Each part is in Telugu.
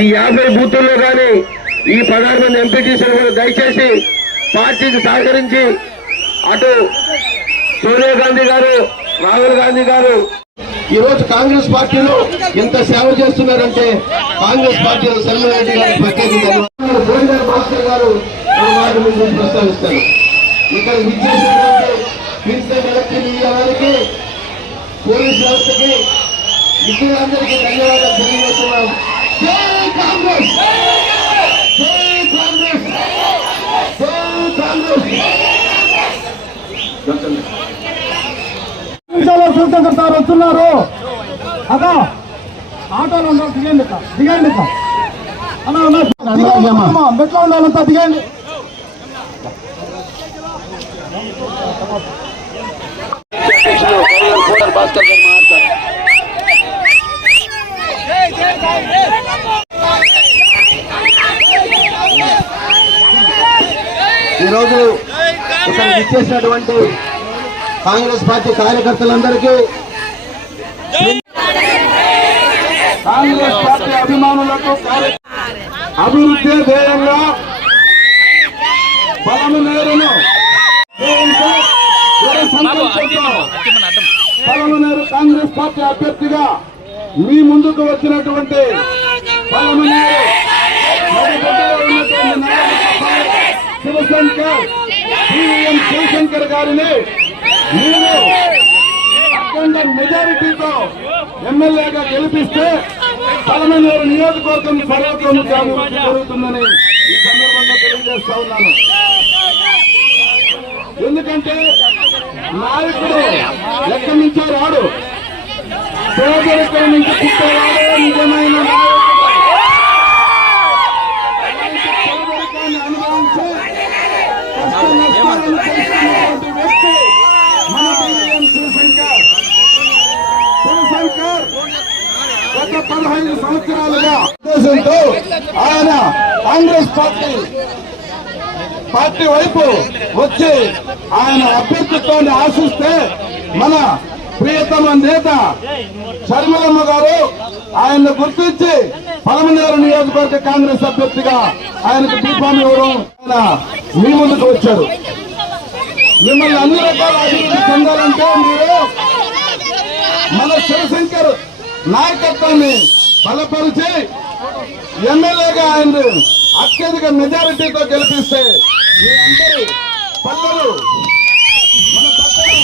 ఈ యాభై బూతుల్లో కానీ ఈ పదహారు మంది ఎంపీటీసీలు కూడా దయచేసి పార్టీకి సహకరించి అటు సోనియా గాంధీ గారు రాహుల్ గాంధీ గారు. ఈరోజు కాంగ్రెస్ పార్టీలో ఎంత సేవ చేస్తున్నారంటే కాంగ్రెస్ పార్టీలో సల్మాన్ గారు ప్రత్యేకంగా గోవిందర్ గారు ప్రస్తావిస్తారు. ఇక్కడ విచ్చేసినటువంటి ప్రిన్సిపల్ ఎలక్షన్ ఇవ్వడానికి పోలీస్ వ్యవస్థకి విద్యార్థులకి ధన్యవాదాలు తెలియజేస్తున్నాం. కాంగ్రెస్ జై కాంగ్రెస్ జై కాంగ్రెస్ సార్ వస్తున్నారు. అక్క ఆటోలో ఉన్నారు. దిగండి అక్క దిగండి అక్క మెట్లో ఉండాలంతా దిగండి. భాస్కర్ గారు ఈరోజు ఇక్కడ ఇచ్చేసినటువంటి కాంగ్రెస్ పార్టీ కార్యకర్తలందరికీ కాంగ్రెస్ పార్టీ అభిమానులకు అభివృద్ధి ధ్యేయంగా బలము నేరును ధ్యేయంతో నేరు కాంగ్రెస్ పార్టీ అభ్యర్థిగా మీ ముందుకు వచ్చినటువంటి పలమనేరు నేరు శివశంకర్ సిఎం శివశంకర్ గారిని మీరు అఖండ మెజారిటీతో ఎమ్మెల్యేగా గెలిపిస్తే పలమనేరు నియోజకవర్గం సర్వత్రముగా జరుగుతుందని ఈ సందర్భంగా తెలియజేస్తా ఉన్నాను ఎందుకంటే నాయకుడు ఎక్కడి నుంచో రాడు పేదరికం నుంచి పుట్టేవాడే నిజమైన నాయకుడు. పదహైదు సంవత్సరాలుగా ఉద్దేశంతో ఆయన కాంగ్రెస్ పార్టీ పార్టీ వైపు వచ్చి ఆయన అభ్యర్థిత్వాన్ని ఆశిస్తే మన ప్రియతమ నేత షర్మిలమ్మ గారు ఆయన్ని గుర్తించి పలమనేరు నియోజకవర్గ కాంగ్రెస్ అభ్యర్థిగా ఆయనకు దీపం ఇవ్వడం ఆయన మీ ముందుకు వచ్చారు. మిమ్మల్ని అన్ని రకాల అభివృద్ధి చెందాలంటే మీరు మన శివశంకర్ నాయకత్వాన్ని బలపరిచి ఎమ్మెల్యేగా ఆయన అత్యధిక మెజారిటీతో గెలిపిస్తే మీ అందరి పల్లెలు మన పట్టణం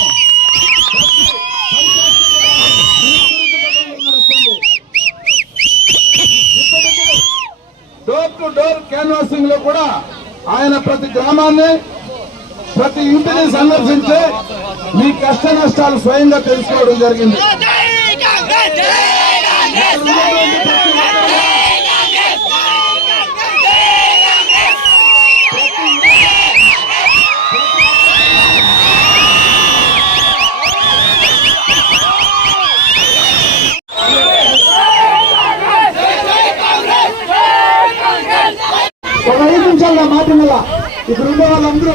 డోర్ టు డోర్ క్యాన్వాసింగ్లో కూడా ఆయన ప్రతి గ్రామాన్ని ప్రతి ఇంటిని సందర్శించి మీ కష్ట నష్టాలు స్వయంగా తెలుసుకోవడం జరిగింది. ఒక మాట వినాలా ఇక్కడ ఉండే వాళ్ళందరూ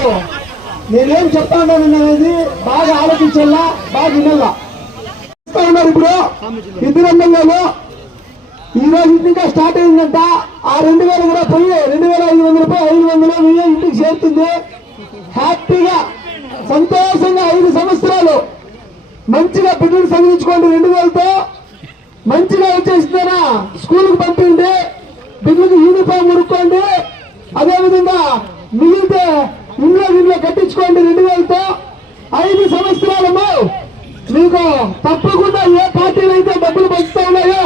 నేనేం చెప్తాను అనేది బాగా ఆలోచించాలా బాగా వినాలా. ఉన్నారు ఇప్పుడు ఇద్దరు ఈ రోజు ఇంకా స్టార్ట్ అయిందంట. ఆ రెండు వేలు కూడా పోయి. రెండు వేల ఐదు వందల రూపాయలు ఐదు వందలు వెయ్యి ఇంటికి చేరుతుంది. హ్యాపీగా సంతోషంగా ఐదు సంవత్సరాలు మంచిగా బిడ్డలు చదివించుకోండి రెండు వేలతో. మంచిగా వచ్చేసిందేనా? స్కూల్కి పంపిండి బిడ్డలకు యూనిఫామ్ కొనుక్కోండి కూడా మిగిలితే ఇంట్లో ఇంట్లో కట్టించుకోండి రెండు వేలతో ఐదు సంవత్సరాలము మీకు తప్పకుండా ఏ పార్టీలు అయితే డబ్బులు పంచుతా ఉన్నాయో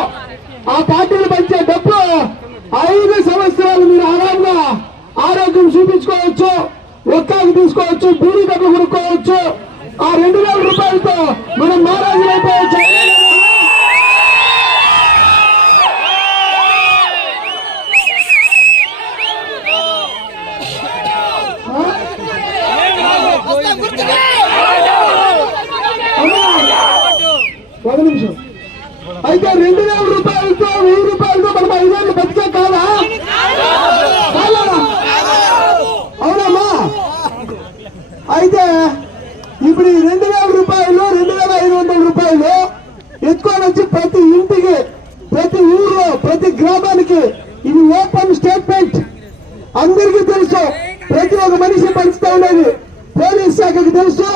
ఆ పార్టీలు పంచే డబ్బు ఐదు సంవత్సరాలు మీరు ఆరాంగా ఆరోగ్యం చూపించుకోవచ్చు ఒక్కకి తీసుకోవచ్చు బీడీ డబ్బులు కొనుక్కోవచ్చు. ఆ రెండు వేల రూపాయలతో మనం మహారాజులు అయిపోవచ్చు ఒక నిమిషం. అయితే రెండు వేల రూపాయలతో వెయ్యి రూపాయలతో మనం ఐదేళ్ళు బతికే కాదా? అవునమ్మా. అయితే ఇప్పుడు ఈ రెండు వేల రూపాయలు రెండు వేల ఐదు వందల రూపాయలు ఎత్తుకొని వచ్చి ప్రతి ఇంటికి ప్రతి ఊర్లో ప్రతి గ్రామానికి ఇది ఓపెన్ స్టేట్మెంట్. అందరికీ తెలుసు ప్రతి ఒక్క మనిషి పంచుతా ఉండేది పోలీస్ శాఖకి తెలుసు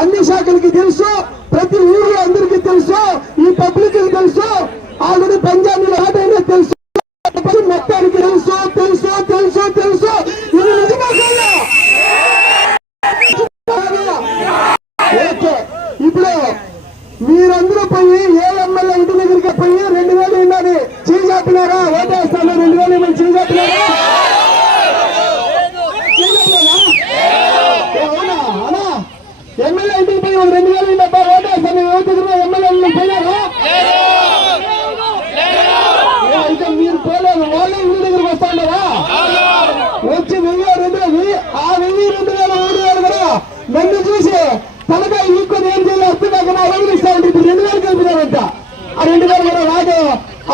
అన్ని శాఖలకి తెలుసు. ప్రతి ఊరిలో అందరికీ తెలుసు ఈ పబ్లిక్కి తెలుసు ఆల్రెడీ పంజాబీ ఆటైనా తెలుసు మొత్తానికి తెలుసు తెలుసు తెలుసు తెలుసు. ఇది నిజమా ఇప్పుడు మీరందరూ పోయి ఏ ఎమ్మెల్యే ఇంటి దగ్గరికి పోయి రెండు వేలు ఉండాలి. చీజాపినారా ఓటేస్తాను వేలు ఇవ్వమని చీజాపినారా చీజాపినారా? ఏ అవునా అనా ఎమ్మెల్యే ఇంటికి పోయి ఒక రెండు వేలు ఉండబ్బా ఓటేస్తాను ఎవరి దగ్గర ఎమ్మెల్యే ఇంటికి పోయినారా ఏ, అయితే మీరు పోలేదు వాళ్ళే ఇంటి దగ్గరికి వస్తాడారా వచ్చి వెయ్యి రెండు ఆ వెయ్యి రెండు వేల మూడు వేలు కూడా నన్ను చూసి తనగా ఈక్కొని ఏం చేయాలి వస్తున్నాక నా రోజులు ఇస్తామంటే ఇప్పుడు రెండు వేలు కలిపినారంట ఆ రెండు వేలు కూడా రాదు.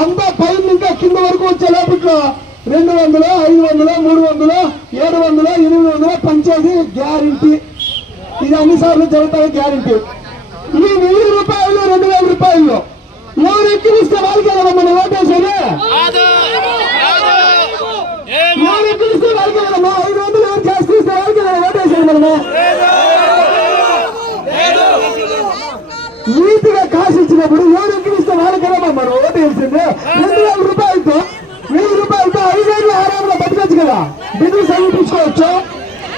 అంతా పైన ఇంకా కింద వరకు వచ్చే లోపట్లో రెండు వందలు ఐదు వందలు మూడు వందలు ఏడు వందలు ఎనిమిది వందలు పంచేది గ్యారంటీ. ఇది అన్ని సార్లు జరుగుతాయి గ్యారంటీ. ఈ వెయ్యి రూపాయలు రెండు వేల రూపాయలు ఎవరు ఎక్కిరిస్తే వాళ్ళకే కదా మన ఓటేసేది ఎవరు ఎక్కిరిస్తే వాళ్ళకే కదా ఐదు వందలు ఎవరు చేస్తే ఇస్తే వాళ్ళకే కదా ఓటేసేది మనము నీతిగా కాసు ఇచ్చినప్పుడు ఎవరు ఎక్కిరిస్తే వాళ్ళకైనా మనం ఓటు వేసింది. రెండు వేల రూపాయలతో వెయ్యి రూపాయలతో ఐదేళ్ళు ఆరేళ్ళు బతకచ్చు కదా. బిజినెస్ అన్ని తీసుకోవచ్చు?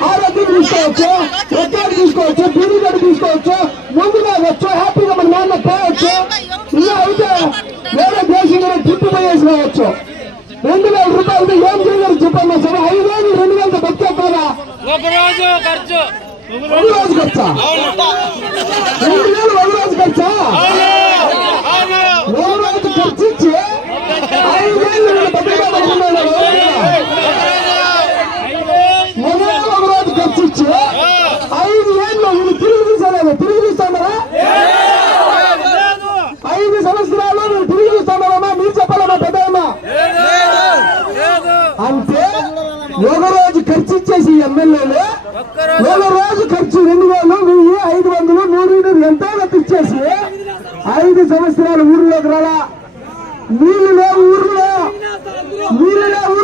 ఆరోగ్యం తీసుకోవచ్చు? రెక్కాడు తీసుకోవచ్చు? బీడీ గడ్డ తీసుకోవచ్చు? ముందుగా వచ్చు హ్యాపీగా మన నాన్న పోవచ్చు ఇలా అయితే వేరే దేశంలో ట్రిప్ పోయేసి రావచ్చు. రెండు వేల రూపాయలతో ఏం చేయగలరు చెప్పమ్మా సరే. ఐదేళ్ళు రెండు వేలతో బతికేస్తారా ఒక రోజు ఖర్చు. ఒక రోజు ఖర్చా? రెండు వేలు ఒక రోజు ఖర్చా అవును ఓ రోజు ఖర్చు ఇచ్చి ఐదేళ్ళు వీళ్ళు బతికేయబడుతున్నాడు మొదలే ఒక రోజు ఖర్చు ఇచ్చి ఐదు ఏళ్ళు వీళ్ళు తిరిగి తీసారు తిరిగి తీస్తామరా ఐదు సంవత్సరాలు వీళ్ళు తిరిగి తీస్తామమ్మా మీరు చెప్పాలమ్మా పెద్దమ్మా అంటే ఒక రోజు ఖర్చు ఇచ్చేసి ఎమ్మెల్యేలు ఒక రోజు ఖర్చు రెండు వేలు వెయ్యి ఐదు వందలు నూరు నూరు ఎంతో ఇచ్చేసి ఐదు సంవత్సరాలు ఊర్లోకి రాలా. నీళ్ళు లేవు ఊర్లో. నీళ్ళు లేవు